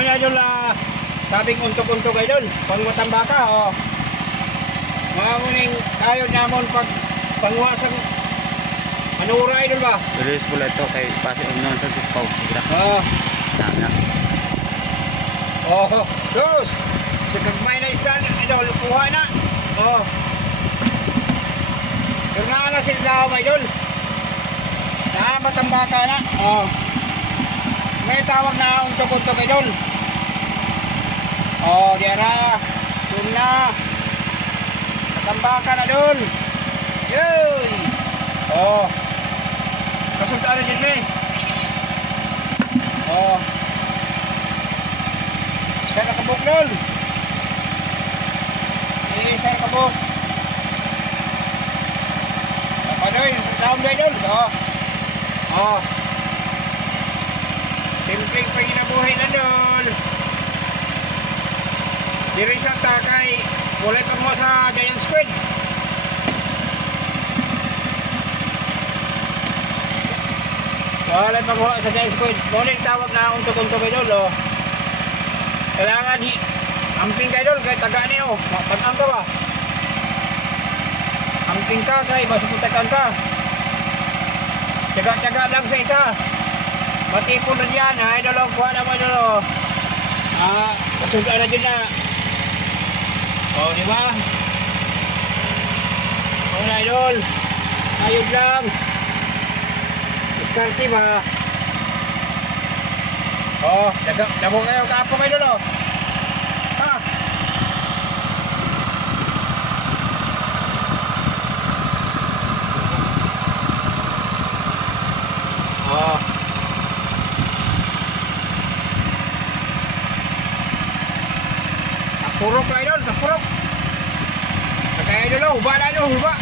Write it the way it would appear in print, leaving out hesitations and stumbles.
mo na idol sabing untok-untok idol. Pang matambaka oh. Mga muning ayaw namon pag pangwasang manura idol ba? Release pula ito kay pasi unon sa sipaw. Oh. Tama. Oh, dos. Sa kagmay na isdan idol, kuha na. Oh. Kurna na sila idol. Matambaka na. Oh. May tawag na untok-untok idol. Oh, diara. Doon na. Matambaka na doon. Yun. Oh. Kasuntaan na dyan eh. Oh. Isa na kabuk doon. Isa na kabuk. Papadoy. Tawag na idol. Oh. Oh. Simpleng panginabuhay na doon. Diri sa takay, walay pa mo sa giant squid. Walay pa mo sa giant squid. Muna yung tawag na untok-untok kayo doon. Kailangan amping kayo doon, kahit taga niyo. Pag-ang ka ba? Amping ka, kaya masuputakan ka. Tsaga-tsaga lang sa isa. Matipon na dyan, idol ang kuha naman idol. Kasuntaan na dyan na. O, di ba? O na idol. Ayod lang. Diskarte ba? O, damo kayo kaapong idol o. Ha? O. Kapurok na idol, kapurok. Kaya idol, huba na idol, huba.